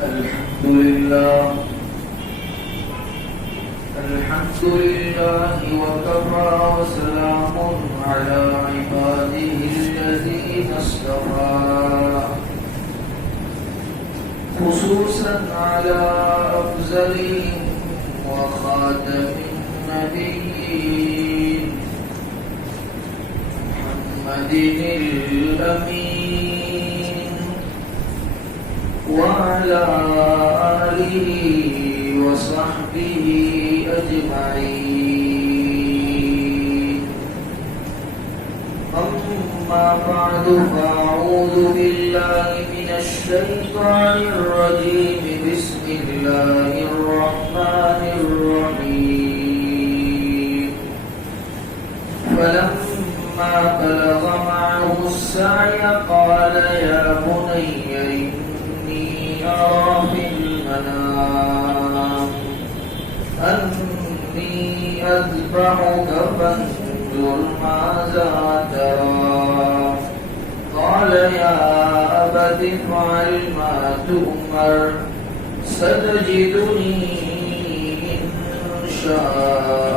الحمد لله وكفى وسلام على عباده الذين اصطفى خصوصا على أفضلهم وخاتم النبيين محمد الأمين وعلى آله وصحبه أجمعين. أما بعد فأعوذ بالله من الشيطان الرجيم. بسم الله الرحمن الرحيم. فلما بلغ معه السعي قال يا بني إني أرى في المنام أني أذبحك فانظر ماذا ترى. قال يا أبت افعل ما تؤمر ستجدني إن شاء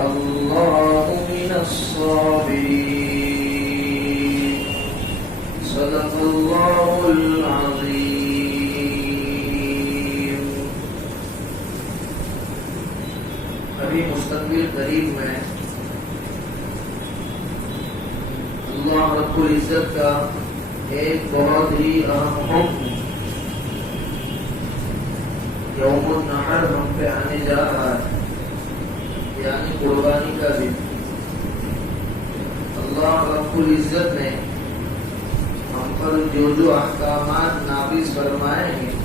الله من الصابرين. صدق الله العظيم. ابھی مستقبل قریب میں اللہ رب العزت کا ایک بہت ہی اہم حکم یوم النحر ہم پہ آنے جا رہا ہے، یعنی قربانی کا دن. اللہ رب العزت نے ہم پر جو جو احکامات نافذ فرمائے ہیں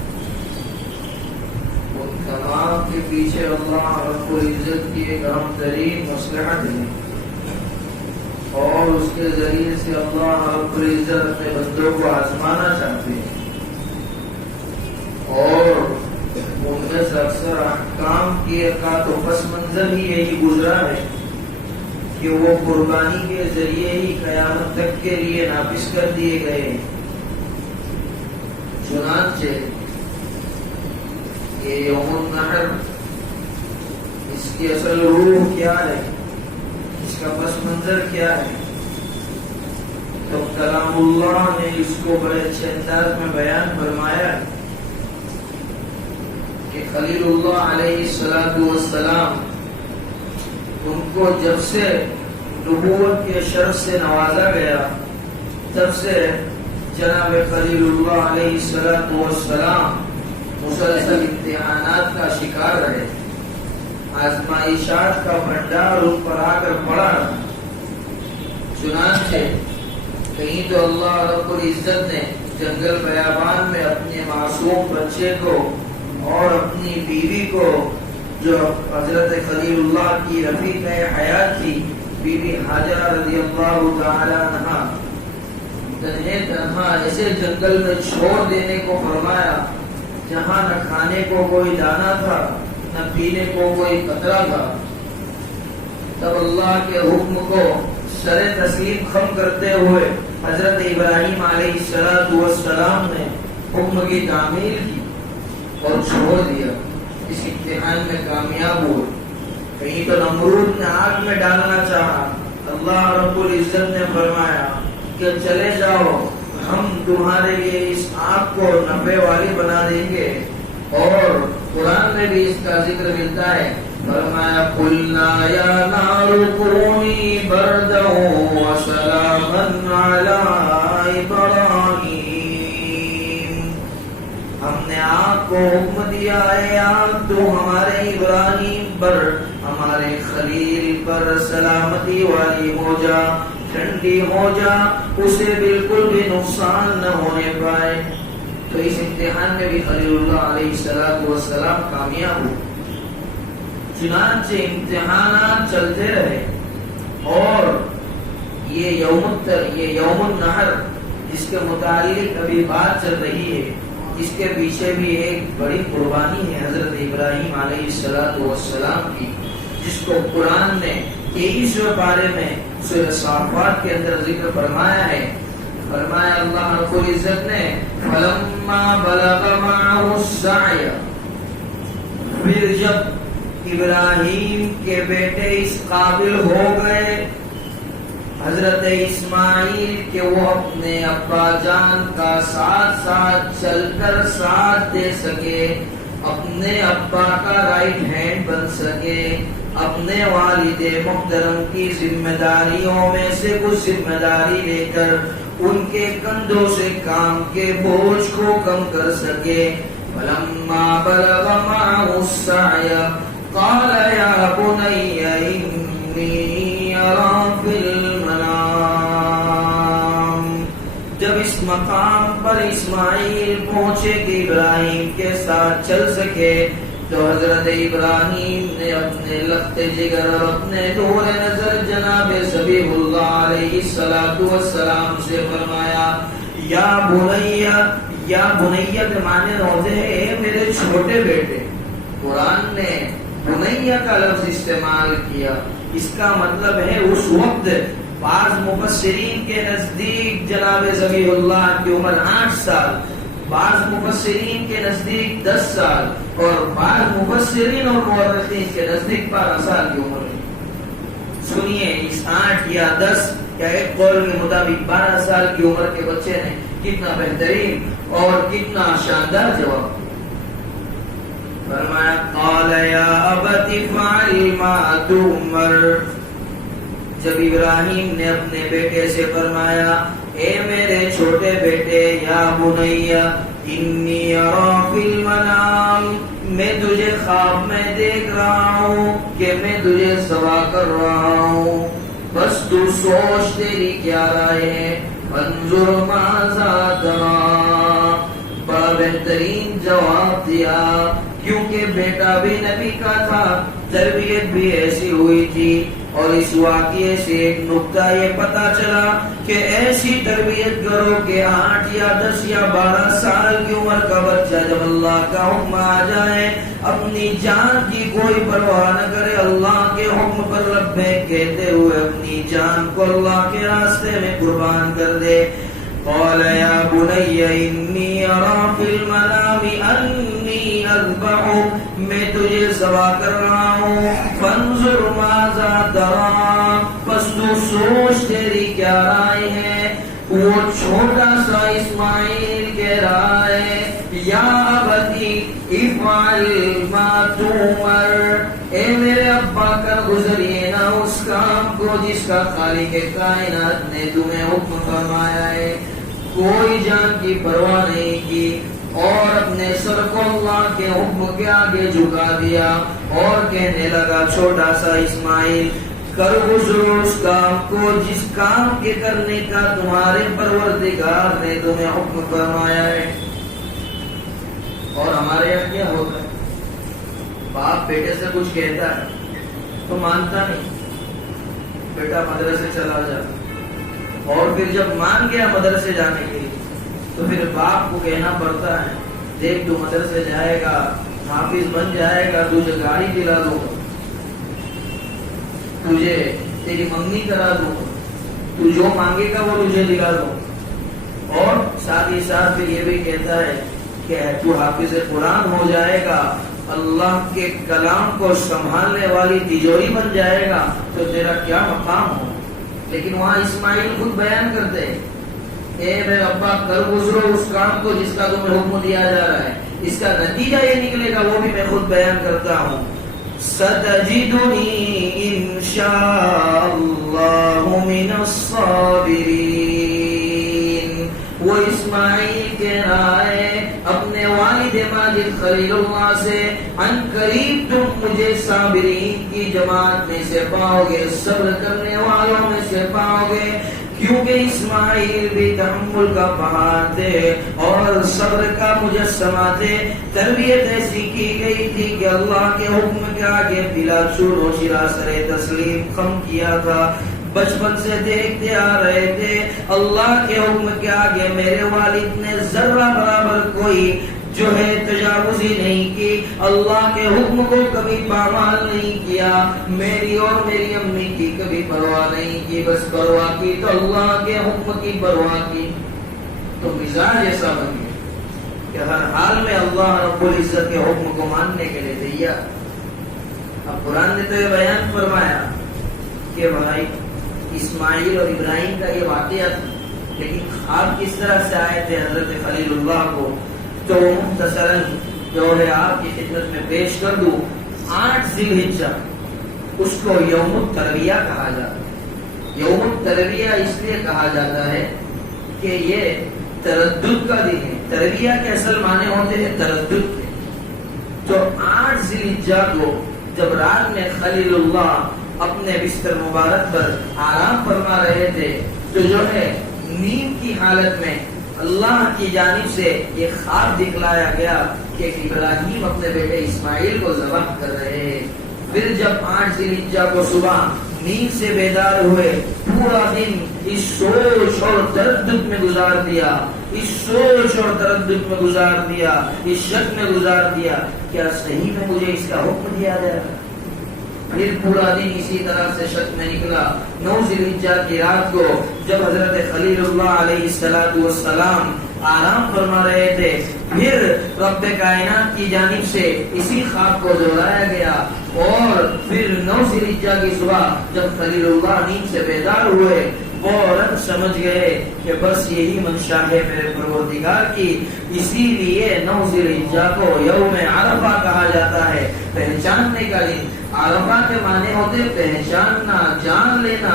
ان تمام کے پیچھے اللہ رب العزت کی ایک اہم ترین مصلحت ہے، اور اس کے ذریعے سے اللہ رب العزت اپنے بندوں کو آزمانا چاہتے ہیں. اور ان میں سے اکثر احکام کا تو پس منظر ہی یہی گزرا ہے کہ وہ قربانی کے ذریعے ہی قیامت تک کے لیے نافذ کر دیے گئے ہیں. چنانچہ یہ یوم النحر اس کی اصل روح کیا ہے، اس کا پس منظر کیا ہے، تو کلام اللہ نے اس کو بڑے اچھے انداز میں بیان فرمایا کہ خلیل اللہ علیہ السلام ان کو جب سے نبوت کے شرف سے نوازا گیا تب سے جناب خلیل اللہ علیہ السلام مسلسل امتحانات کا شکار رہے. آزمائشات کا بھنڈار ان پر آ کر پڑا. چنانچہ کہیں تو اللہ رب العزت نے جنگل بیابان میں اپنے معصوم بچے کو اور اپنی بیوی کو جو حضرت خلیل اللہ کی رفیق حیات تھی بی بی حاجرہ رضی اللہ تعالی عنہا تنہا ایسے جنگل میں چھوڑ دینے کو فرمایا جہاں نہ کھانے کو کوئی دانا تھا نہ پینے کو کوئی قطرہ تھا. تب اللہ کے حکم کو سر تسلیم خم کرتے ہوئے حضرت ابراہیم علیہ السلام نے حکم کی تعمیل کی اور چھوڑ دیا. اس امتحان میں کامیاب ہوئے. کہیں تو نمرود نے آگ میں ڈالنا چاہا. اللہ رب العزت نے فرمایا کہ چلے جاؤ، ہم تمہارے لیے اس آگ کو نفع والی بنا دیں گے. اور قرآن میں بھی اس کا ذکر ملتا ہے. فرمایا قلنا یا نار کونی بردا وسلاما علی ابراہیم. ہم نے آگ کو حکم دیا ہے آگ تو ہمارے ابراہیم پر، ہمارے خلیل پر سلامتی والی ہو جا، ٹھنڈی ہو جا، اسے بالکل بھی نقصان نہ ہونے پائے. تو اس امتحان میں بھی خلیل اللہ علیہ السلام کامیاب ہو. چنانچہ امتحانات چلتے رہے اور یہ یوم النحر جس کے متعلق ابھی بات چل رہی ہے اس کے پیچھے بھی ایک بڑی قربانی ہے حضرت ابراہیم علیہ السلام کی، جس کو قرآن نے 23ویں پارے میں سورہ صافات کے اندر ذکر فرمایا ہے. فرمایا اللہ رب العزت نے فلما بلغ معه السعي. پھر جب ابراہیم کے بیٹے اس قابل ہو گئے حضرت اسماعیل کہ وہ اپنے ابا جان کا ساتھ ساتھ چل کر ساتھ دے سکے، اپنے ابا کا رائٹ ہینڈ بن سکے، اپنے والد محترم کی ذمہ داریوں میں سے کچھ ذمہ داری لے کر ان کے کندھوں سے کام کے بوجھ کو کم کر سکے. فلما بلغ معه السعي قال يا بني إني أرى في المنام. جب اس مقام پر اسماعیل پہنچے کہ ابراہیم کے ساتھ چل سکے تو حضرت ابراہیم نے اپنے لخت جگر اور اپنے نور نظر جناب ذبیح اللہ علیہ السلام سے فرمایا یا بنیا. یا بنیا کے معنی ہوتے ہیں میرے چھوٹے بیٹے. قرآن نے بنیا کا لفظ استعمال کیا، اس کا مطلب ہے اس وقت بعض مفسرین کے نزدیک جناب ذبیح اللہ کی عمر 8 سال، بعض مفسرین کے نزدیک 10 سال اور بعض مفسرین اور مورخین کے نزدیک 12 سال کی عمر ہے. سنیے اس 8 یا 10 یا ایک قول کے مطابق 12 سال کی عمر کے بچے نے کتنا بہترین اور کتنا شاندار جواب فرمایا. قال یا ابت افعل ما تؤمر. جب ابراہیم نے اپنے بیٹے سے فرمایا اے میرے چھوٹے بیٹے یا بنیا انی ارا فی المنام، میں تجھے خواب میں دیکھ رہا ہوں کہ میں تجھے سوا کر رہا ہوں، بس تو سوچ تیری کیا رائے ہے. انظر ماذا ترى. بڑا بہترین جواب دیا کیونکہ بیٹا بھی نبی کا تھا، تربیت بھی ایسی ہوئی تھی. اور اس واقعے سے ایک نقطہ یہ پتا چلا کہ ایسی تربیت کرو کہ 8 یا 10 یا 12 سال کی عمر کا بچہ جب اللہ کا حکم آ جائے اپنی جان کی کوئی پرواہ نہ کرے، اللہ کے حکم پر لبیک کہتے ہوئے اپنی جان کو اللہ کے راستے میں قربان کر دے. قال یا بنی انی ارا فی المنام انی اذبحک، میں تجھے ذبح کر رہا ہوں. فانظر ماذا ترى، پس تو سوچ تیری کیا رائے ہے. وہ چھوٹا سا اسماعیل کہہ رہا ہے یا ابتی افعل ما تؤمر، اے میرے ابا کر گزریے نا اس کام کو جس کا خالق کائنات نے تمہیں حکم فرمایا ہے. کوئی جان کی پرواہ نہیں کی اور اپنے سر کو اللہ کے حکم کے آگے جھکا دیا اور کہنے لگا چھوٹا سا اسماعیل کر گزرو اس کام کو جس کام کے کرنے کا تمہارے پروردگار نے تمہیں حکم فرمایا ہے. اور ہمارے یہاں کیا ہوتا ہے، باپ بیٹے سے کچھ کہتا ہے تو مانتا نہیں، بیٹا مدرسے چلا جا، اور پھر جب مان گیا مدرسے جانے کے لیے تو پھر باپ کو کہنا پڑتا ہے دیکھ تو مدرسے جائے گا، حافظ بن جائے گا، تجھے گاڑی دلا دوں گا، تجھے تیری منگنی کرا دوں گا، تو جو مانگے گا وہ تجھے دلا دوں گا. اور ساتھ ہی ساتھ پھر یہ بھی کہتا ہے کہ تو حافظ قرآن ہو جائے گا، اللہ کے کلام کو سنبھالنے والی تجوری بن جائے گا تو تیرا کیا مقام ہو. لیکن وہاں اسماعیل خود بیان کرتے ہیں اے میرے ابا کر گزرو اس کام کو جس کا تمہیں حکم دیا جا رہا ہے، اس کا نتیجہ یہ نکلے گا وہ بھی میں خود بیان کرتا ہوں. ستجدنی انشاء اللہ من الصابرین. وہ اسماعیل کہہ رہا ہے اپنے والد ماجد خلیل اللہ سے ان قریب تم مجھے صابرین کی جماعت میں سے پاؤ گے، صبر کرنے والوں میں سے پاؤ گے. کیونکہ اسماعیل بھی تحمل کا پہاڑ تھے اور صبر کا مجسمہ تھے. تربیت ایسی کی گئی تھی کہ اللہ کے حکم کے آگے بلا چور و شرا سر تسلیم خم کیا تھا. بچپن سے دیکھتے آ رہے تھے اللہ کے حکم کے آگے میرے والد نے ذرہ برابر کوئی جو ہے تجاوز ہی نہیں کی، اللہ کے حکم کو کبھی پامال نہیں کیا. میری اور میری امی کی کبھی پرواہ نہیں کی، بس پرواہ کی تو اللہ کے حکم کی پرواہ کی. تو مزاج ایسا بن گیا کہ ہر حال میں اللہ رب العزت کے حکم کو ماننے کے لیے تیار. اب قرآن نے تو یہ بیان فرمایا کہ بھائی اسماعیل اور ابراہیم کا یہ واقعہ تھا، لیکن خواب کس طرح سے آئے تھے حضرت خلیل اللہ کو، تو مختصراً جو ہے آپ کی خدمت میں پیش کر دوں. 8 ذی الحجہ اس کو یوم الترویہ کہا جاتا ہے. یوم الترویہ اس لیے کہا جاتا ہے کہ یہ تردد کا دن ہے. ترویہ کے اصل معنی ہوتے ہیں تردد کے. تو 8 ذی الحجہ کو جب رات میں خلیل اللہ اپنے بستر مبارک پر آرام فرما رہے تھے تو جو ہے نیند کی حالت میں اللہ کی جانب سے یہ خواب دکھلایا گیا کہ ابراہیم اپنے بیٹے اسماعیل کو ذبح کر رہے ہیں. پھر جب 8 ذی الحجہ کو صبح نیند سے بیدار ہوئے، پورا دن اس سوچ اور تردد میں گزار دیا، اس سوچ اور تردد میں گزار دیا، اس شک میں گزار دیا کیا صحیح میں مجھے اس کا حکم دیا جائے گا. پھر پورا دن اسی طرح سے شک میں نکلا. 9 ذی الحجہ کی رات کو جب حضرت خلیل اللہ علیہ السلام آرام فرما رہے تھے، پھر رب کائنات کی جانب سے اسی خواب کو دہرایا گیا. اور پھر 9 ذی الحجہ کی صبح جب خلیل اللہ نیند سے بیدار ہوئے، فوراً سمجھ گئے کہ بس یہی منشا ہے میرے پروردگار کی. اسی لیے 9 ذی الحجہ کو یوم عرفہ کہا جاتا ہے، پہچاننے کا دن. عرفہ کے معنی ہوتے پہچاننا، جان لینا،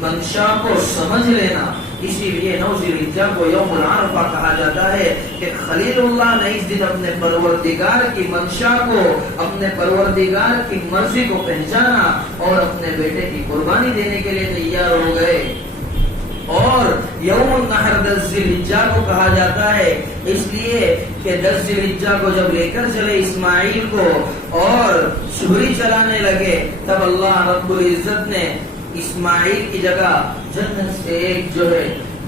منشا کو سمجھ لینا. اسی لیے 9 ذی الحجہ کو یوم العرفہ کہا جاتا ہے کہ خلیل اللہ نے اس دن اپنے پروردگار کی منشا کو، اپنے پروردگار کی مرضی کو پہچانا اور اپنے بیٹے کی قربانی دینے کے لیے تیار ہو گئے. اور یوم النحر 10 ذی الحجہ کو کہا جاتا ہے اس لیے کہ 10 ذی الحجہ کو جب لے کر چلے اسماعیل کو اور چھری چلانے لگے، تب اللہ رب العزت نے اسماعیل کی جگہ جنت سے ایک جو ہے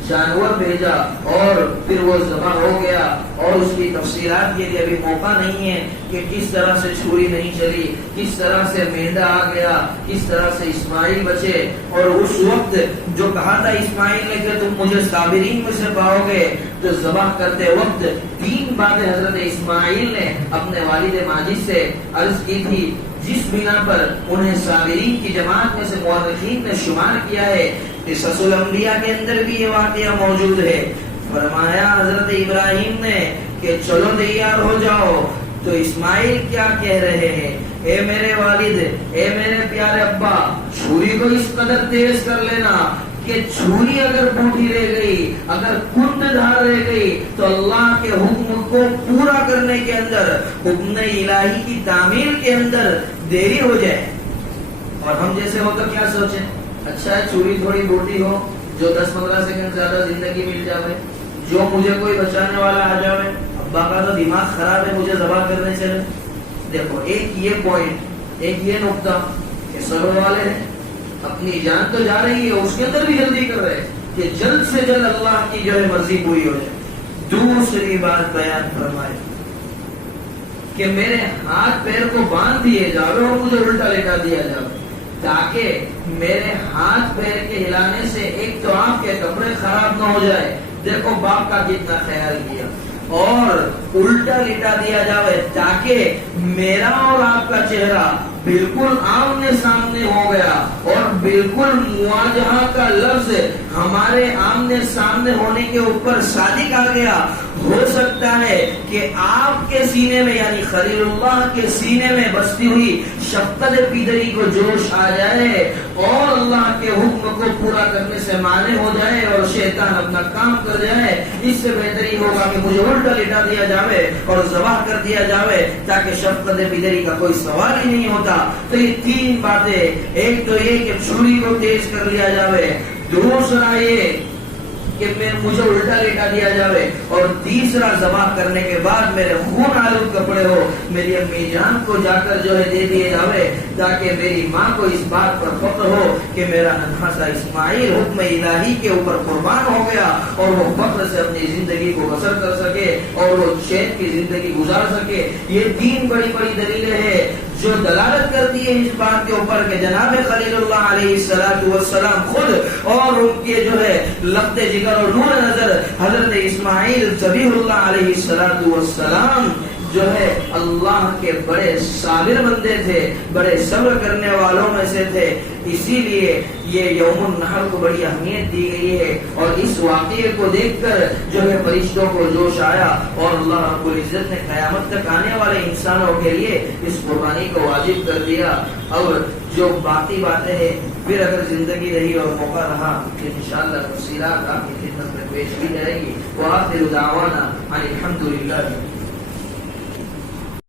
جانور بھیجا اور پھر وہ ذبح ہو گیا. اور اس کی تفصیلات کے لیے ابھی موقع نہیں ہے کہ کس طرح سے چھری نہیں چلی، کس طرح سے مینڈا آ گیا، کس طرح سے اسماعیل بچے. اور اس وقت جو کہا تھا اسماعیل نے کہ تم مجھے صابرین میں سے پاؤ گے، تو ذبح کرتے وقت 3 باتیں حضرت اسماعیل نے اپنے والد ماجد سے عرض کی تھی، جس بنا پر انہیں صابرین کی جماعت میں سے مورخین نے شمار کیا ہے. قصص الانبیاء کے اندر بھی یہ واقعہ موجود ہے. فرمایا حضرت ابراہیم نے کہ چلو تیار ہو جاؤ. تو اسماعیل کیا کہہ رہے ہیں، اے میرے والد، اے میرے پیارے ابا، چھری کو اس قدر تیز کر لینا کہ چھری اگر بوٹھی رہ گئی، اگر کند دھار رہ گئی تو اللہ کے حکم کو پورا کرنے کے اندر، حکم الہی کی تعمیل کے اندر دیری ہو جائے. اور ہم جیسے ہو تو کیا سوچیں، اچھا ہے چھری تھوڑی بوٹی ہو، جو 10-15 سیکنڈ زیادہ زندگی مل جائے، جو مجھے کوئی بچانے والا آ جائے. ابا کا تو دماغ خراب ہے، مجھے ذبح کرنے چلے. دیکھو ایک یہ پوائنٹ، ایک یہ نقطہ کہ صبر والے ہیں، اپنی جان تو جا رہی ہے، اس کے اندر بھی جلدی کر رہے کہ جلد سے جلد اللہ کی جو ہے مرضی پوری ہو جائے. دوسری بات بیان فرمائے کہ میرے ہاتھ پیر کو باندھ دیے جاؤ اور مجھے الٹا لٹا دیا جاؤ، تاکہ میرے ہاتھ پیر کے ہلانے سے ایک تو آپ کے کپڑے خراب نہ ہو جائے. دیکھو باپ کا کتنا خیال کیا. اور الٹا لٹا دیا جائے تاکہ میرا اور آپ کا چہرہ بالکل آمنے سامنے ہو گیا اور بالکل مواجہہ کا لفظ ہمارے آمنے سامنے ہونے کے اوپر صادق آ گیا. ہو سکتا ہے کہ آپ کے سینے میں یعنی خلیل اللہ کے سینے میں بستی ہوئی شفقت پیدری کو جوش آ جائے اور اللہ کے حکم کو پورا کرنے سے مانع ہو جائے اور شیطان اپنا کام کر جائے. اس سے بہتری ہوگا کہ مجھے الٹا لٹا دیا جاوے اور ذبح کر دیا جاوے تاکہ شفقت پیدری کا کوئی سوال ہی نہیں ہوتا. تو یہ 3 باتیں، ایک تو یہ کہ چھری کو تیز کر لیا جاوے، دوسرا یہ کہ مجھے الٹا لٹا دیا جاوے، اور تیسرا ذبح کرنے کے بعد میرے خون آلود کپڑے ہو میری امی جان کو جا کر جو ہے دے دیے جاوے تاکہ میری ماں کو اس بات پر فخر ہو کہ میرا ننھا سا اسماعیل حکم الہی کے اوپر قربان ہو گیا اور وہ فخر سے اپنی زندگی کو بسر کر سکے اور وہ چین کی زندگی گزار سکے. یہ 3 بڑی بڑی دلیلیں ہیں جو دلالت کرتی ہے اس بات کے اوپر کہ جناب خلیل اللہ علیہ السلام خود اور ان کے جو ہے لخت جگر اور نور نظر حضرت اسماعیل ذبیح اللہ علیہ السلام جو ہے اللہ کے بڑے صابر بندے تھے، بڑے صبر کرنے والوں میں سے تھے، اسی لیے یہ یوم النحر کو بڑی اہمیت دی گئی ہے۔ اور اس واقعے کو دیکھ کر جو ہے فرشتوں کو جوش آیا اور اللہ رب العزت نے قیامت تک آنے والے انسانوں کے لیے اس قربانی کو واجب کر دیا۔ اور جو باقی باتیں ہیں پھر اگر زندگی رہی اور موقع رہا کہ انشاءاللہ تفصیلات آپ کی خدمت میں پیش کی جائے گی۔ وآخر دعوانا ان الحمد للہ